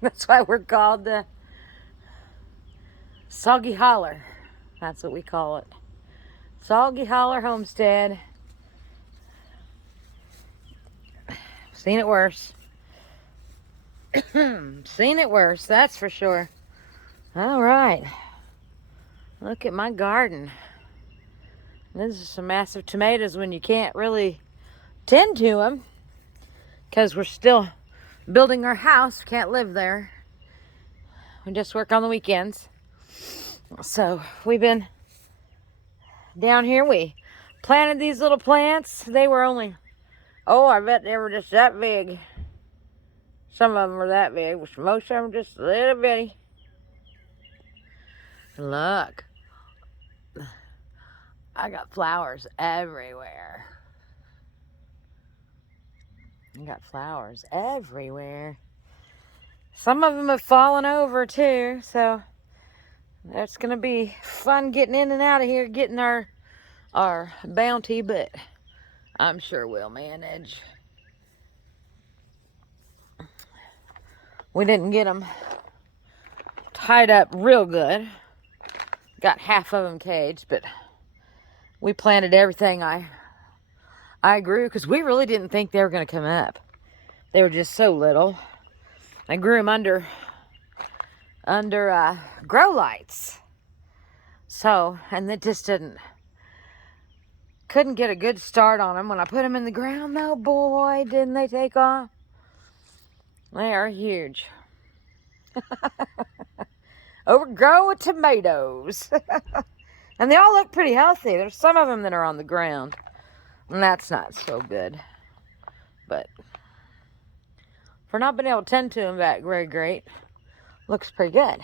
That's why we're called the Soggy Hollar. That's what we call it. Soggy Hollar Homestead. Seen it worse. Seen it worse, that's for sure. All right. Look at my garden. This is some massive tomatoes when you can't really tend to them because we're still building our house. We can't live there. We just work on the weekends. So we've been down here. We planted these little plants. They were only, I bet they were just that big. Some of them were that big, which most of them were just a little bitty. Look. I got flowers everywhere. I got flowers everywhere. Some of them have fallen over too, so that's gonna be fun getting in and out of here, getting our bounty, but I'm sure we'll manage. We didn't get them tied up real good. Got half of them caged, but we planted everything I grew because we really didn't think they were going to come up. They were just so little. I grew them under grow lights. So, and it just couldn't get a good start on them. When I put them in the ground, though, boy, didn't they take off. They are huge. Overgrown with tomatoes. And they all look pretty healthy. There's some of them that are on the ground. And that's not so good. But for not being able to tend to them that very great, looks pretty good.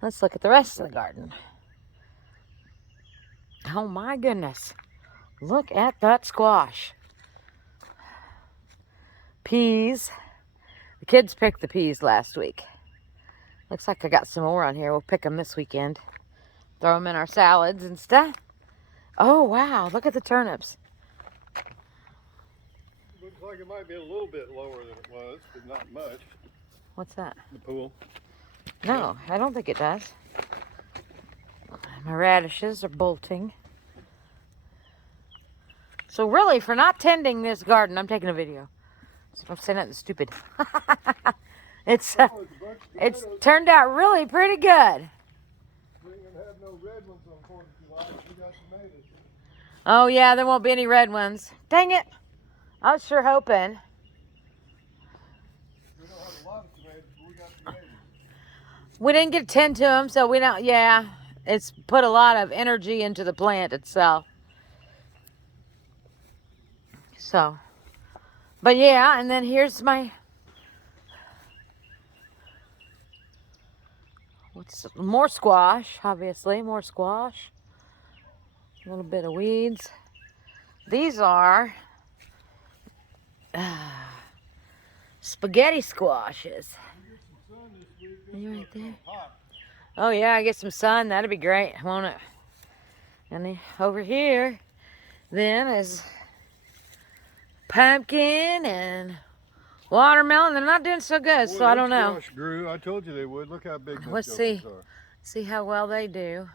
Let's look at the rest of the garden. Oh my goodness. Look at that squash. Peas. The kids picked the peas last week. Looks like I got some more on here. We'll pick them this weekend. Throw them in our salads and stuff. Oh, wow. Look at the turnips. Looks like it might be a little bit lower than it was, but not much. What's that? The pool. No, I don't think it does. My radishes are bolting. So really, for not tending this garden, I'm taking a video. So don't say nothing stupid. It's turned out really pretty good. We ain't gonna have no red ones on 4th of July. We got tomatoes. Oh yeah, there won't be any red ones. Dang it! I was sure hoping. We don't have a lot of tomatoes, but we got tomatoes. We didn't get to tend to them, so we don't. Yeah, it's put a lot of energy into the plant itself. So, but yeah, and then here's my. More squash, obviously, more squash. A little bit of weeds. These are spaghetti squashes. Are you right there? Oh yeah, I get some sun. That'd be great, won't it? And over here, then is pumpkin and watermelon. They're not doing so good, so I don't know. Squash grew. I told you they would. Look how big those Let's jokers are. See how well they do.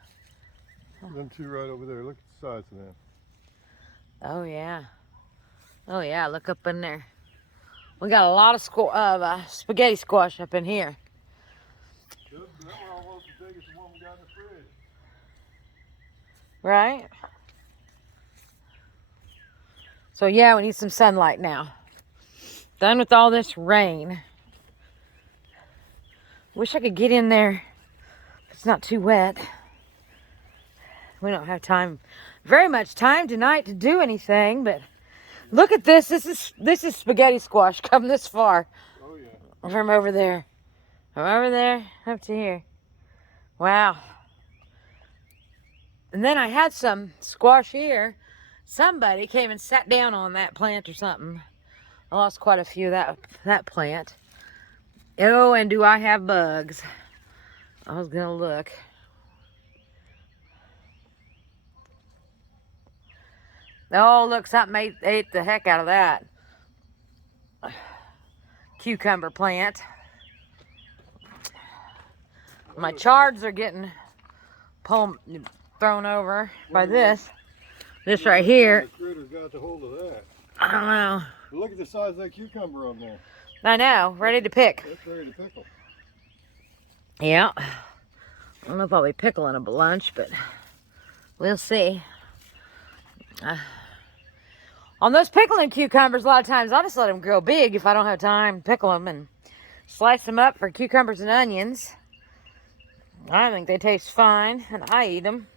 Them two right over there. Look at the size of them. Oh yeah. Oh yeah, look up in there. We got a lot of spaghetti squash up in here. That were almost as big as the one we got in the fridge. Right? So yeah, we need some sunlight now. Done with all this rain. Wish I could get in there if it's not too wet. We don't have very much time tonight to do anything, but look at this. This is spaghetti squash come this far. Oh yeah. From over there. From over there up to here. Wow. And then I had some squash here. Somebody came and sat down on that plant or something. I lost quite a few of that plant. Oh, and do I have bugs? I was gonna look. Oh, look, something ate the heck out of that. cucumber plant. My chards are getting thrown over by this. This right here. The critter got the hold of that. I don't know. Look at the size of that cucumber on there. I know. Ready to pick. That's ready to pickle. Yeah. I don't know if I'll be pickling a lunch, but we'll see. On those pickling cucumbers, a lot of times I'll just let them grow big if I don't have time to pickle them and slice them up for cucumbers and onions. I think they taste fine, and I eat them.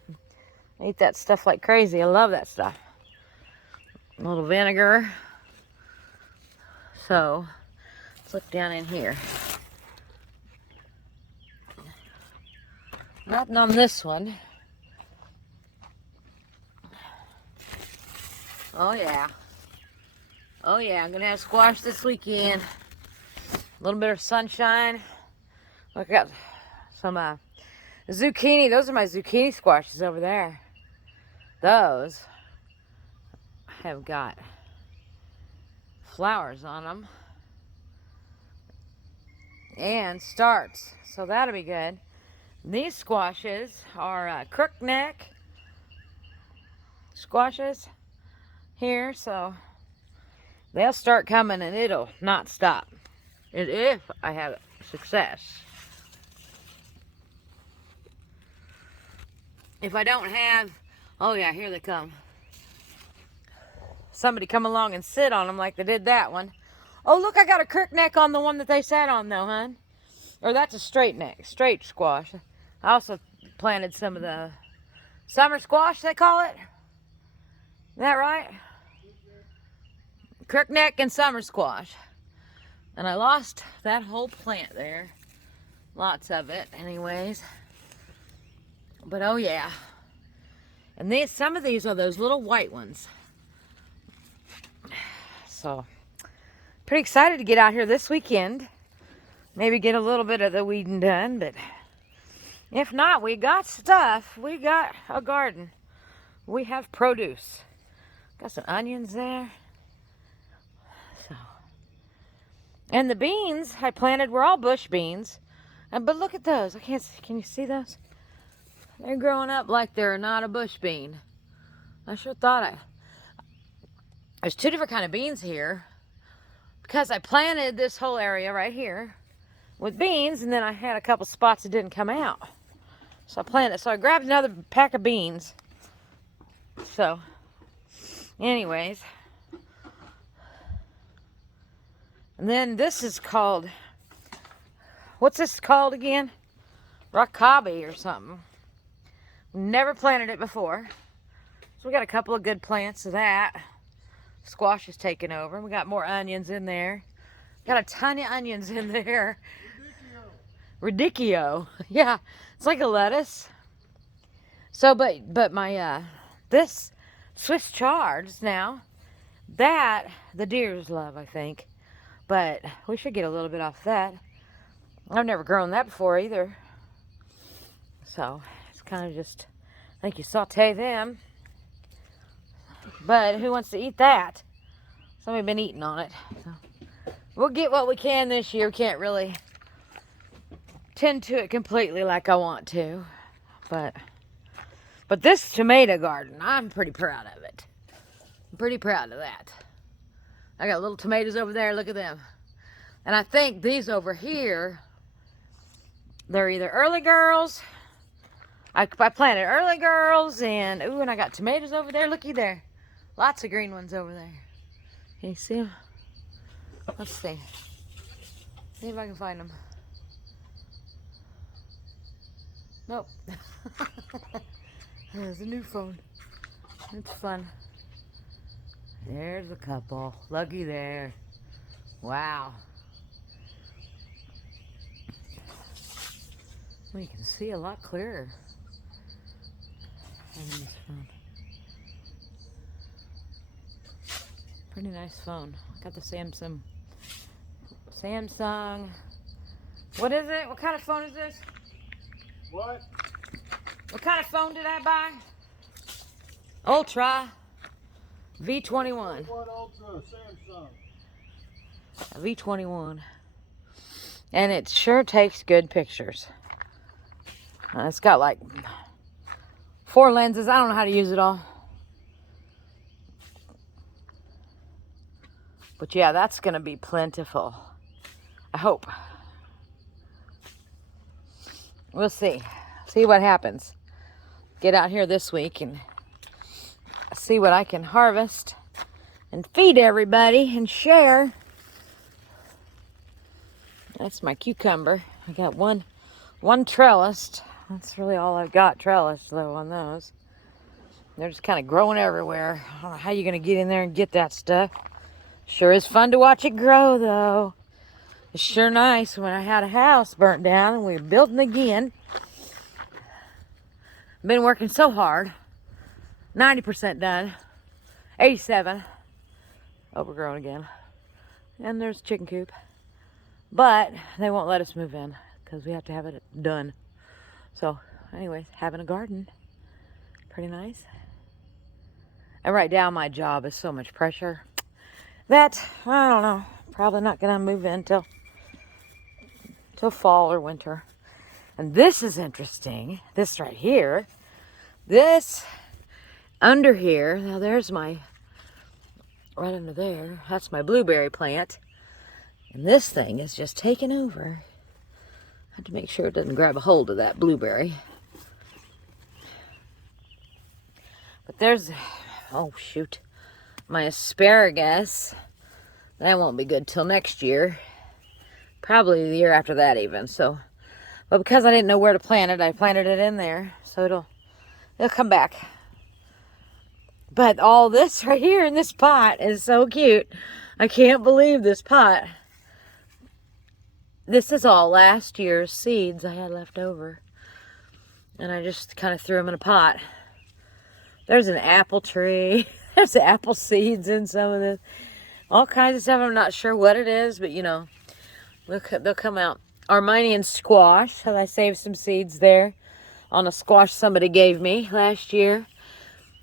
I eat that stuff like crazy. I love that stuff. A little vinegar. So, let's look down in here. Nothing on this one. Oh yeah. Oh yeah, I'm gonna have squash this weekend. A little bit of sunshine. Look, I got some zucchini. Those are my zucchini squashes over there. Those have got flowers on them. And starts. So that'll be good. These squashes are crookneck squashes here, so they'll start coming and it'll not stop if I have success. If I don't have, oh yeah, here they come. Somebody come along and sit on them like they did that one. Oh look, I got a crookneck on the one that they sat on though, hon. Or that's a straight squash. I also planted some of the summer squash, they call it. Is that right? Crookneck and summer squash. And I lost that whole plant there. Lots of it, anyways. But oh yeah. And some of these are those little white ones. So, pretty excited to get out here this weekend. Maybe get a little bit of the weeding done, but if not, we got stuff. We got a garden. We have produce. Got some onions there. So, and the beans I planted were all bush beans. But look at those. I can't see. Can you see those? They're growing up like they're not a bush bean. I sure thought there's two different kind of beans here. Because I planted this whole area right here with beans, and then I had a couple spots that didn't come out. So I planted, so I grabbed another pack of beans. So, anyways. And then this is called, what's this called again? Rockabi or something. Never planted it before. So we got a couple of good plants of that. Squash is taking over. We got more onions in there. Got a ton of onions in there. Radicchio. Yeah, it's like a lettuce. So, but my, this Swiss chards now, that the deers love, I think. But we should get a little bit off that. I've never grown that before either. So, it's kind of just, I think you saute them. But who wants to eat that? Somebody's been eating on it. So, we'll get what we can this year. We can't really tend to it completely like I want to. But this tomato garden, I'm pretty proud of it. I'm pretty proud of that. I got little tomatoes over there. Look at them. And I think these over here, they're either early girls. I planted early girls, and ooh, and I got tomatoes over there. Looky there. Lots of green ones over there. Can you see them? Let's see. See if I can find them. Nope. There's a new phone. It's fun. There's a couple. Lucky there. Wow. Well, you can see a lot clearer on this phone. Pretty nice phone. Got the Samsung. What is it? What kind of phone is this? What? What kind of phone did I buy? Ultra V21. What Ultra? Samsung. A V21. And it sure takes good pictures. It's got like 4 lenses. I don't know how to use it all. But yeah, that's going to be plentiful. I hope. We'll see. See what happens. Get out here this week and see what I can harvest and feed everybody and share. That's my cucumber. I got one trellised. That's really all I've got trellised though on those. They're just kind of growing everywhere. I don't know how you're going to get in there and get that stuff. Sure is fun to watch it grow though. It's sure nice when I had a house burnt down and we were building again. I've been working so hard. 90% done. 87. Overgrown again. And there's a chicken coop. But they won't let us move in because we have to have it done. So, anyways, having a garden. Pretty nice. And right now my job is so much pressure that, I don't know, probably not going to move in till fall or winter. And this is interesting. This right here. This under here. Now there's my, right under there. That's my blueberry plant. And this thing is just taking over. I have to make sure it doesn't grab a hold of that blueberry. But there's, oh shoot, my asparagus. That won't be good till next year. Probably the year after that even. So, but because I didn't know where to plant it, I planted it in there. So it'll come back. But all this right here in this pot is so cute. I can't believe this pot. This is all last year's seeds I had left over. And I just kind of threw them in a pot. There's an apple tree. There's apple seeds in some of this. All kinds of stuff. I'm not sure what it is, but you know, they'll come out. Armenian squash. So I saved some seeds there on a squash somebody gave me last year.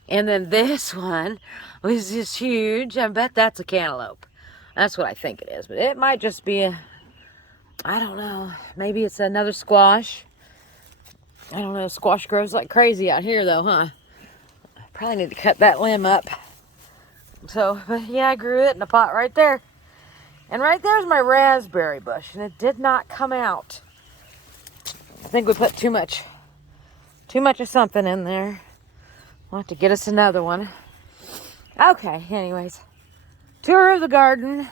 And then this one was just huge. I bet that's a cantaloupe. That's what I think it is. But it might just be a, I don't know. Maybe it's another squash. I don't know. Squash grows like crazy out here though, huh? Probably need to cut that limb up. So, but yeah, I grew it in a pot right there. And right there's my raspberry bush. And it did not come out. I think we put too much of something in there. We'll have to get us another one. Okay, anyways. Tour of the garden.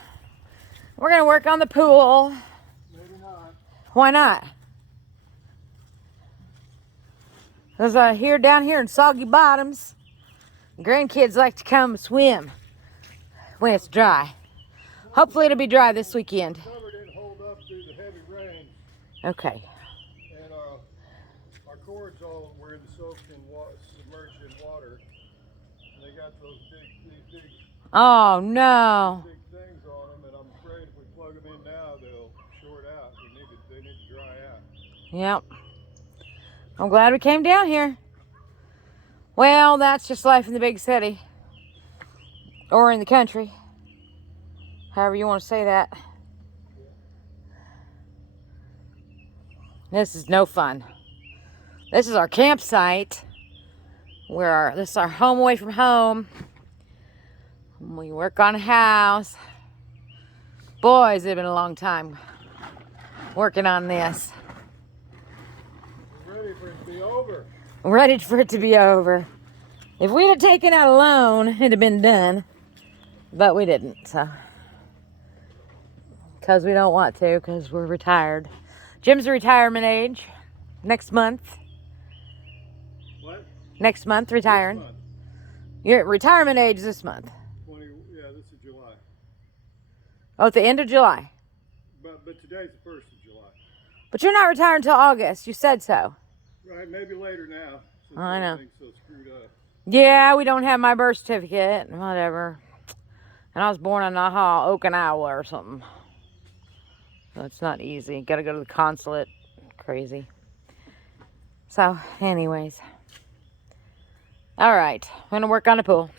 We're going to work on the pool. Maybe not. Why not? Because down here in Soggy Bottoms, grandkids like to come swim when it's dry. Hopefully it'll be dry this weekend. The cover didn't hold up through the heavy rain. Okay. And our cords all were soaked in water, submerged in water. And they got those big Oh no. things on them, and I'm afraid if we plug them in now, they'll short out. They need to dry out. Yep. I'm glad we came down here. Well, that's just life in the big city. Or in the country. However you want to say that. This is no fun. This is our campsite. This is our home away from home. We work on a house. Boys, it's been a long time working on this. We're ready for it to be over. Ready for it to be over. If we'd have taken out a loan, it'd have been done. But we didn't, so. Because we don't want to, because we're retired. Jim's retirement age. Next month. What? Next month, retiring. This month. You're at retirement age this month. Yeah, this is July. Oh, at the end of July. But today's the 1st of July. But you're not retiring until August. You said so. Right, maybe later now. Since I know. everything's so screwed up. Yeah, we don't have my birth certificate. Whatever. And I was born in Okinawa or something. So it's not easy. Got to go to the consulate. Crazy. So, anyways. All right. I'm going to work on the pool.